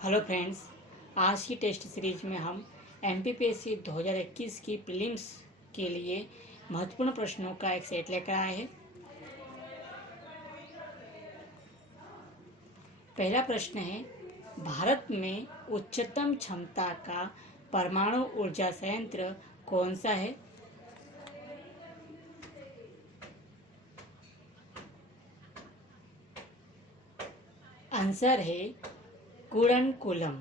Hello friends, आज की test series में हम एमपीपीएससी 2021 की प्रीलिम्स के लिए महत्वपूर्ण प्रश्नों का एक सेट लेकर आए हैं। पहला प्रश्न है, भारत में उच्चतम क्षमता का परमाणु ऊर्जा संयंत्र कौन सा है? आंसर है कूड़नकुलम।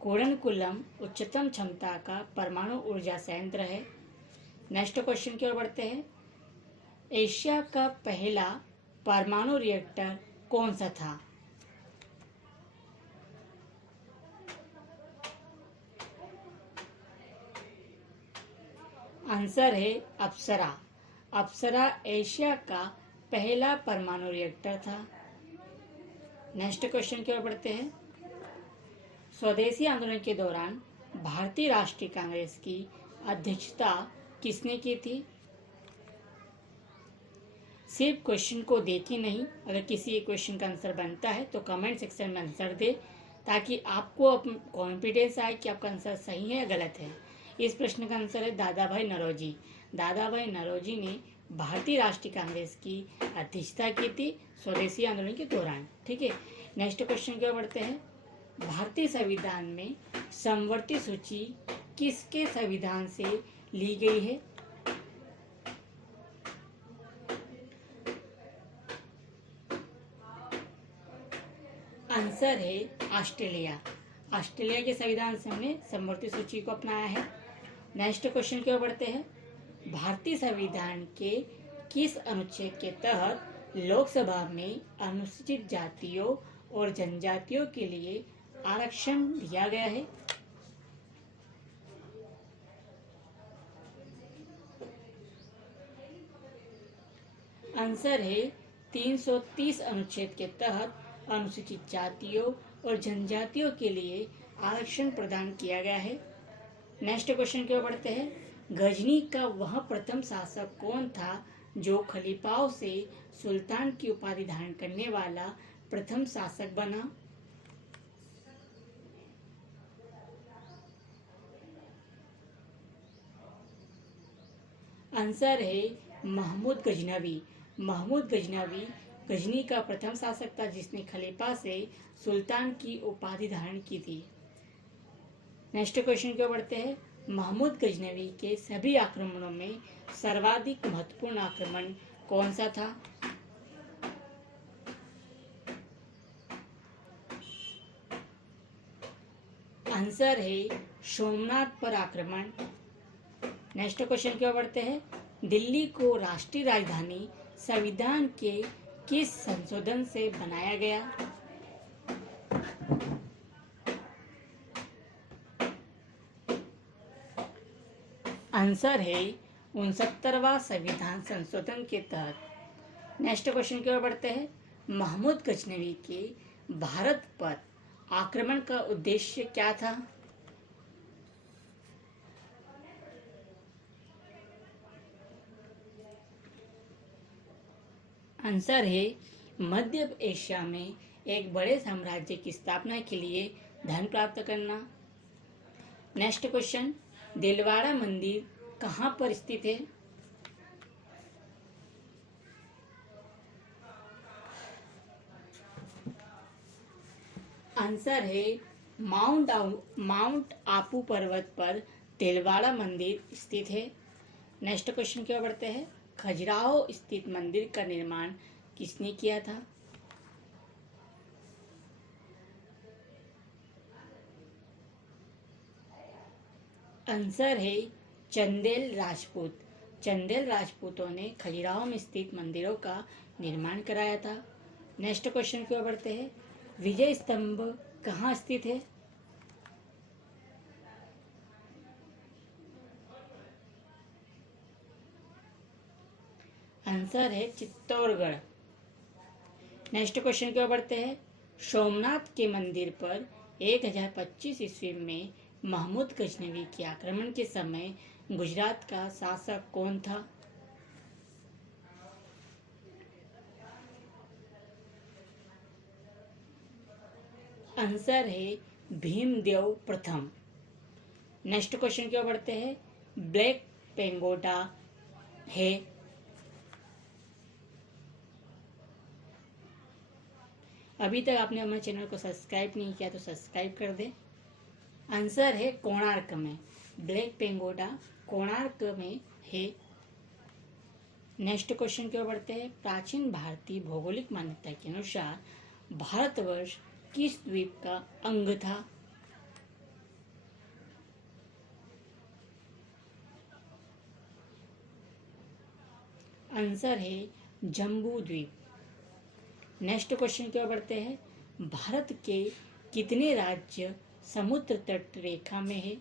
कूड़नकुलम उच्चतम क्षमता का परमाणु ऊर्जा संयंत्र है। नेक्स्ट क्वेश्चन की ओर बढ़ते हैं। एशिया का पहला परमाणु रिएक्टर कौन सा था? आंसर है अप्सरा। अप्सरा एशिया का पहला परमाणु रिएक्टर था। नेक्स्ट क्वेश्चन की ओर बढ़ते हैं। स्वदेशी आंदोलन के दौरान भारतीय राष्ट्रीय कांग्रेस की अध्यक्षता किसने की थी? सिर्फ क्वेश्चन को देखी नहीं, अगर किसी क्वेश्चन का आंसर बनता है तो कमेंट सेक्शन में आंसर दे, ताकि आपको कॉन्फिडेंस आए कि आपका आंसर सही है या गलत है। इस प्रश्न का आंसर है दादा भाई नौरोजी। दादा भाई नौरोजी ने भारतीय राष्ट्रीय कांग्रेस की अध्यक्षता की थी स्वदेशी आंदोलन के दौरान। ठीक है, नेक्स्ट क्वेश्चन की ओर बढ़ते हैं। भारतीय संविधान में समवर्ती सूची किसके संविधान से ली गई है? आंसर है ऑस्ट्रेलिया। ऑस्ट्रेलिया के संविधान से हमने समवर्ती सूची को अपनाया है। नेक्स्ट क्वेश्चन की ओर बढ़ते हैं। भारतीय संविधान के किस अनुच्छेद के तहत लोकसभा में अनुसूचित जातियों और जनजातियों के लिए आरक्षण दिया गया है? आंसर है 330 अनुच्छेद के तहत अनुसूचित जातियों और जनजातियों के लिए आरक्षण प्रदान किया गया है। नेक्स्ट क्वेश्चन की ओर बढ़ते हैं। गजनी का वह प्रथम शासक कौन था जो खलीफाओं से सुल्तान की उपाधि धारण करने वाला प्रथम शासक बना? आंसर है महमूद गजनवी। महमूद गजनवी गजनी का प्रथम शासक था जिसने खलीफा से सुल्तान की उपाधि धारण की थी। नेक्स्ट क्वेश्चन की ओर बढ़ते हैं। महमूद गजनवी के सभी आक्रमणों में सर्वाधिक महत्वपूर्ण आक्रमण कौन सा था? आंसर है सोमनाथ पर आक्रमण। नेक्स्ट क्वेश्चन की ओर बढ़ते हैं। दिल्ली को राष्ट्रीय राजधानी संविधान के किस संशोधन से बनाया गया? आंसर है 69वां संविधान संशोधन के तहत। नेक्स्ट क्वेश्चन की ओर बढ़ते हैं। महमूद गजनवी के भारत पर आक्रमण का उद्देश्य क्या था? आंसर है मध्य एशिया में एक बड़े साम्राज्य की स्थापना के लिए धन प्राप्त करना। नेक्स्ट क्वेश्चन, दिलवाड़ा मंदिर कहाँ पर स्थित है? आंसर है माउंट आबू पर्वत पर दिलवाड़ा मंदिर स्थित है। नेक्स्ट क्वेश्चन की ओर बढ़ते हैं। खजुराहो स्थित मंदिर का निर्माण किसने किया था? आंसर है चंदेल राजपूत। चंदेल राजपूतों ने खजुराहो में स्थित मंदिरों का निर्माण कराया था। नेक्स्ट क्वेश्चन की ओर बढ़ते हैं। विजय स्तंभ कहाँ स्थित है? आंसर है चित्तौड़गढ़। नेक्स्ट क्वेश्चन की ओर बढ़ते हैं। सोमनाथ के मंदिर पर 1025 ईस्वी में महमूद गजनवी के आक्रमण के समय गुजरात का शासक कौन था? आंसर है भीमदेव प्रथम। नेक्स्ट क्वेश्चन की ओर बढ़ते हैं। ब्लैक पेंगोडा है। अभी तक आपने हमारे चैनल को सब्सक्राइब नहीं किया तो सब्सक्राइब कर दे। आंसर है कोणार्क में। ब्लैक पेंगोडा कोणार्क में है। नेक्स्ट क्वेश्चन की ओर बढ़ते हैं। प्राचीन भारतीय भौगोलिक मान्यता के अनुसार भारतवर्ष किस द्वीप का अंग था? आंसर है जम्बू द्वीप। नेक्स्ट क्वेश्चन की ओर बढ़ते हैं। भारत के कितने राज्य समुद्र तट रेखा में है?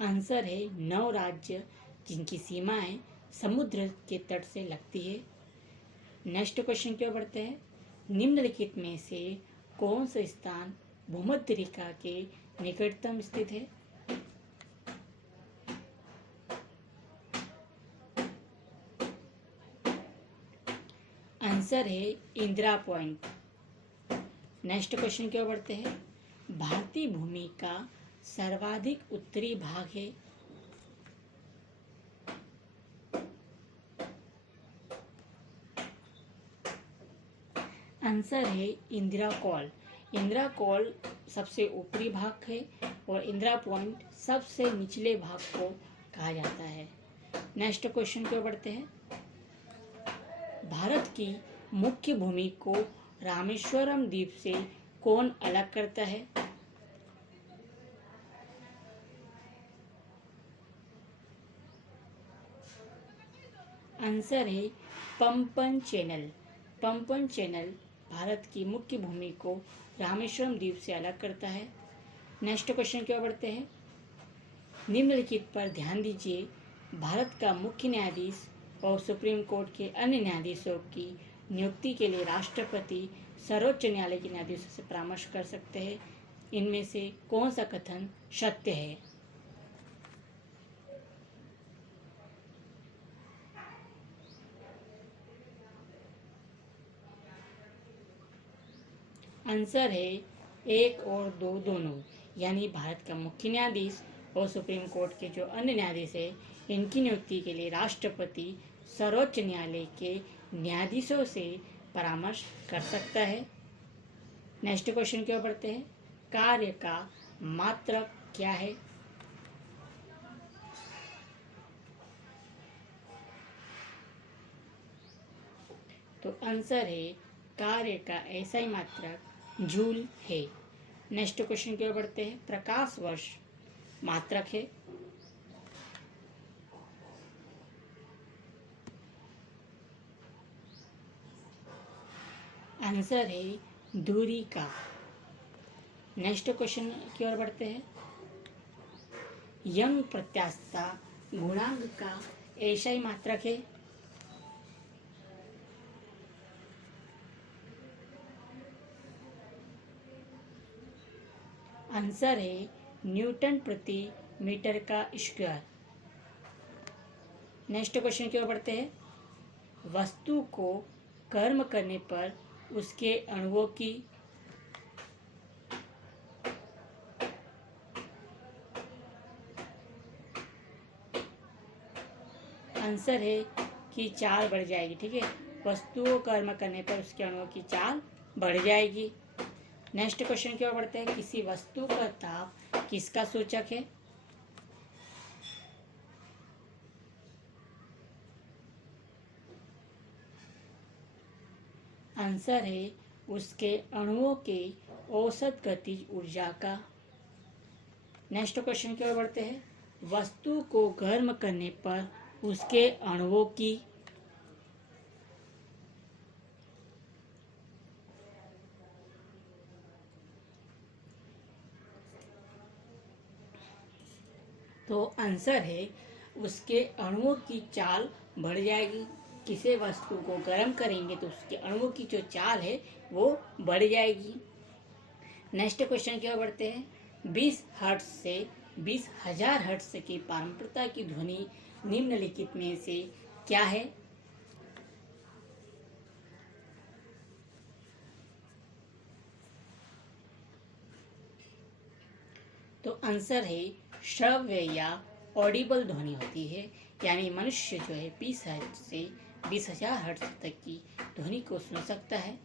आंसर है 9 राज्य जिनकी सीमाएं समुद्र के तट से लगती है। नेक्स्ट क्वेश्चन की ओर बढ़ते हैं। निम्नलिखित में से कौन सा स्थान भूमध्य रेखा के निकटतम स्थित है? आंसर है इंदिरा पॉइंट। नेक्स्ट क्वेश्चन की ओर बढ़ते हैं। भारतीय भूमि का सर्वाधिक उत्तरी भाग है। आंसर है इंदिरा कॉल। इंदिरा कॉल सबसे ऊपरी भाग है और इंदिरा पॉइंट सबसे निचले भाग को कहा जाता है। नेक्स्ट क्वेश्चन की ओर बढ़ते हैं। भारत की मुख्य भूमि को रामेश्वरम द्वीप से कौन अलग करता है? आंसर है पंपन चैनल। पंपन चैनल भारत की मुख्य भूमि को रामेश्वरम द्वीप से अलग करता है। नेक्स्ट क्वेश्चन की ओर बढ़ते हैं। निम्नलिखित पर ध्यान दीजिए। भारत का मुख्य न्यायाधीश और सुप्रीम कोर्ट के अन्य न्यायाधीशों की नियुक्ति के लिए राष्ट्रपति सर्वोच्च न्यायालय के न्यायाधीशों से परामर्श कर सकते हैं। इनमें से कौन सा कथन सत्य है? आंसर है 1 और 2 दोनों। यानी भारत का मुख्य न्यायाधीश और सुप्रीम कोर्ट के जो अन्य न्यायाधीश है इनकी नियुक्ति के लिए राष्ट्रपति सर्वोच्च न्यायालय के न्यायाधीशों से परामर्श कर सकता है। नेक्स्ट क्वेश्चन की ओर बढ़ते हैं। कार्य का मात्रक क्या है? तो आंसर है कार्य का ऐसा ही मात्रक जूल है। नेक्स्ट क्वेश्चन की ओर बढ़ते हैं। प्रकाश वर्ष मात्रक है। आंसर है दूरी का। नेक्स्ट क्वेश्चन की ओर बढ़ते हैं। यंग प्रत्यास्थता गुणांक का ऐसा ही मात्रक है। आंसर है न्यूटन प्रति मीटर का स्क्वायर। नेक्स्ट क्वेश्चन की ओर बढ़ते हैं। वस्तु को गर्म करने पर उसके अणुओं की आंसर है कि चाल बढ़ जाएगी। ठीक है, वस्तु को गर्म करने पर उसके अणुओं की चाल बढ़ जाएगी। नेक्स्ट क्वेश्चन की ओर बढ़ते हैं। किसी वस्तु का ताप किसका सूचक है? आंसर है उसके अणुओं के औसत गतिज ऊर्जा का। नेक्स्ट क्वेश्चन की ओर बढ़ते हैं। वस्तु को गर्म करने पर उसके अणुओं की तो आंसर है उसके अणुओं की चाल बढ़ जाएगी। किसी वस्तु को गर्म करेंगे तो उसके अणुओं की जो चाल है वो बढ़ जाएगी। नेक्स्ट क्वेश्चन की ओर बढ़ते हैं। 20 हर्ट्ज से 20,000 हर्ट्ज की पारंपरिकता की ध्वनि निम्नलिखित में से क्या है? तो आंसर है श्रव्य या ऑडिबल ध्वनि होती है, यानी मनुष्य जो है 20 हर्ट्ज से 20,000 हर्ट्ज तक की ध्वनि को सुन सकता है।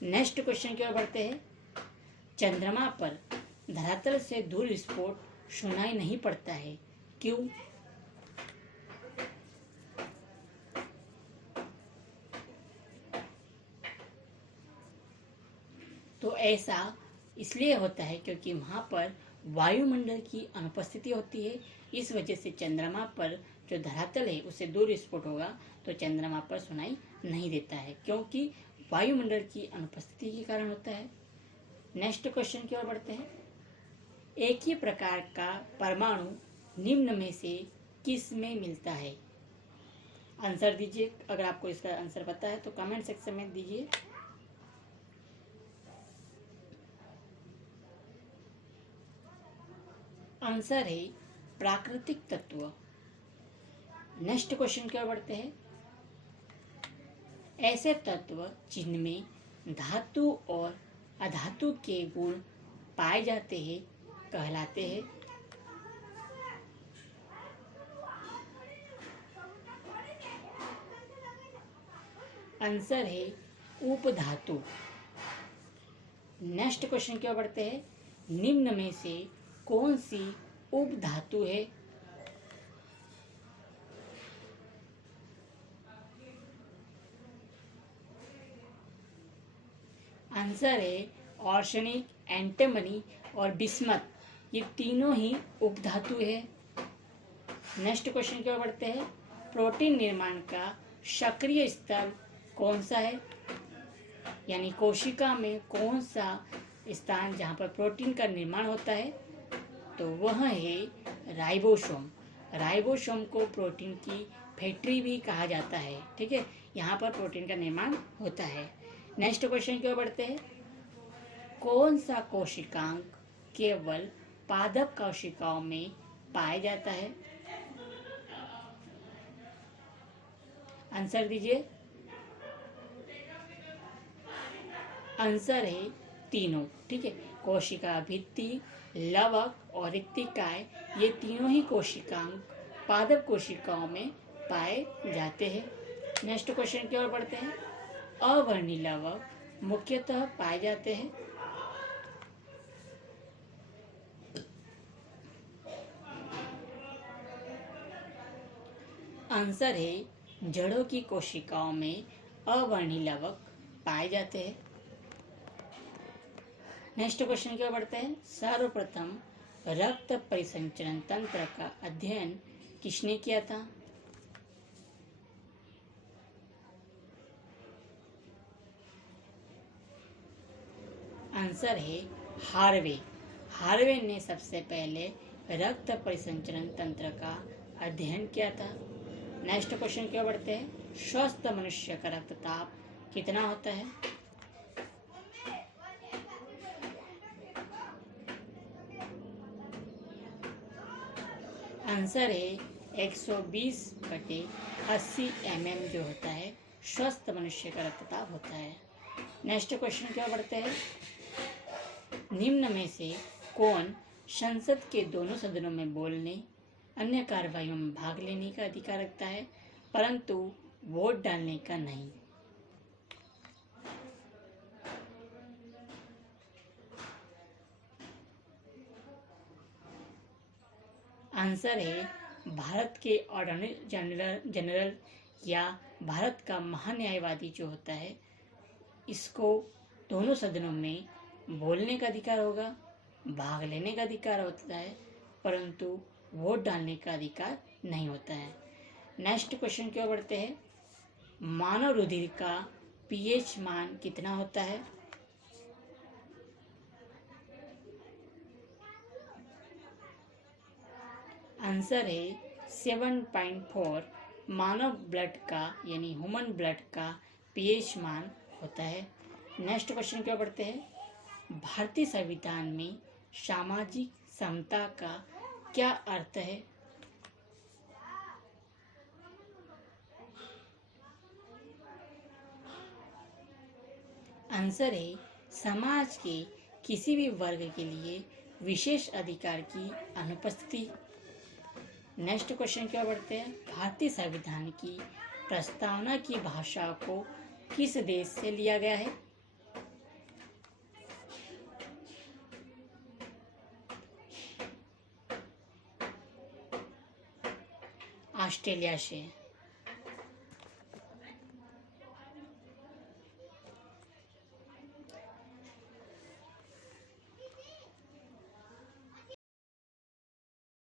नेक्स्ट क्वेश्चन की ओर बढ़ते हैं। चंद्रमा पर धरातल से दूर विस्फोट सुनाई नहीं पड़ता है, क्यों? तो ऐसा इसलिए होता है क्योंकि वहाँ पर वायुमंडल की अनुपस्थिति होती है। इस वजह से चंद्रमा पर जो धरातल है उससे दूर विस्फोट होगा तो चंद्रमा पर सुनाई नहीं देता है, क्योंकि वायुमंडल की अनुपस्थिति के कारण होता है। नेक्स्ट क्वेश्चन की ओर बढ़ते हैं। एक ही प्रकार का परमाणु निम्न में से किस में मिलता है? आंसर दीजिए। अगर आपको इसका आंसर पता है तो कमेंट सेक्शन में दीजिए। आंसर है प्राकृतिक तत्व। नेक्स्ट क्वेश्चन की ओर बढ़ते हैं। ऐसे तत्व जिनमें धातु और अधातु के गुण पाए जाते हैं कहलाते हैं? आंसर है उपधातु। नेक्स्ट क्वेश्चन की ओर बढ़ते हैं। निम्न में से कौन सी उपधातु है? आंसर है आर्सेनिक, एंटीमनी और बिस्मथ। ये तीनों ही उपधातु है। नेक्स्ट क्वेश्चन की ओर बढ़ते हैं। प्रोटीन निर्माण का सक्रिय स्तर कौन सा है? यानी कोशिका में कौन सा स्थान जहाँ पर प्रोटीन का निर्माण होता है? तो वह है राइबोसोम। राइबोसोम को प्रोटीन की फैक्ट्री भी कहा जाता है। ठीक है, यहाँ पर प्रोटीन का निर्माण होता है। नेक्स्ट क्वेश्चन की ओर बढ़ते हैं। कौन सा कोशिकांग केवल पादप कोशिकाओं में पाया जाता है? आंसर दीजिए। आंसर है तीनों। ठीक है, कोशिका भित्ति, लवक और रिक्तिकाएं, ये तीनों ही कोशिकांग पादप कोशिकाओं में पाए जाते हैं। नेक्स्ट क्वेश्चन की ओर बढ़ते हैं। अवर्णी लवक मुख्यतः पाए जाते हैं? आंसर है जड़ों की कोशिकाओं में अवर्णी लवक पाए जाते हैं। नेक्स्ट क्वेश्चन की ओर बढ़ते हैं। सर्वप्रथम रक्त परिसंचरण तंत्र का अध्ययन किसने किया था? आंसर है हार्वे। हार्वे ने सबसे पहले रक्त परिसंचरण तंत्र का अध्ययन किया था। नेक्स्ट क्वेश्चन की ओर बढ़ते हैं। स्वस्थ मनुष्य का रक्तचाप कितना होता है? आंसर है 120/80 mm जो होता है स्वस्थ मनुष्य का रक्तचाप होता है। नेक्स्ट क्वेश्चन की ओर बढ़ते हैं। निम्न में से कौन संसद के दोनों सदनों में बोलने, अन्य कार्रवाइयों में भाग लेने का अधिकार रखता है, परंतु वोट डालने का नहीं? आंसर है भारत के ऑर्डिनरी जनरल या भारत का महान्यायवादी जो होता है, इसको दोनों सदनों में बोलने का अधिकार होगा, भाग लेने का अधिकार होता है, परंतु वोट डालने का अधिकार नहीं होता है। नेक्स्ट क्वेश्चन की ओर बढ़ते हैं। मानव रुधिर का पीएच मान कितना होता है? आंसर है 7.4। मानव ब्लड का यानी ह्यूमन ब्लड का पीएच मान होता है। नेक्स्ट क्वेश्चन की ओर बढ़ते हैं। भारतीय संविधान में सामाजिक समता का क्या अर्थ है? आंसर है समाज के किसी भी वर्ग के लिए विशेष अधिकार की अनुपस्थिति। नेक्स्ट क्वेश्चन की ओर बढ़ते हैं। भारतीय संविधान की प्रस्तावना की भाषा को किस देश से लिया गया है? ऑस्ट्रेलिया से।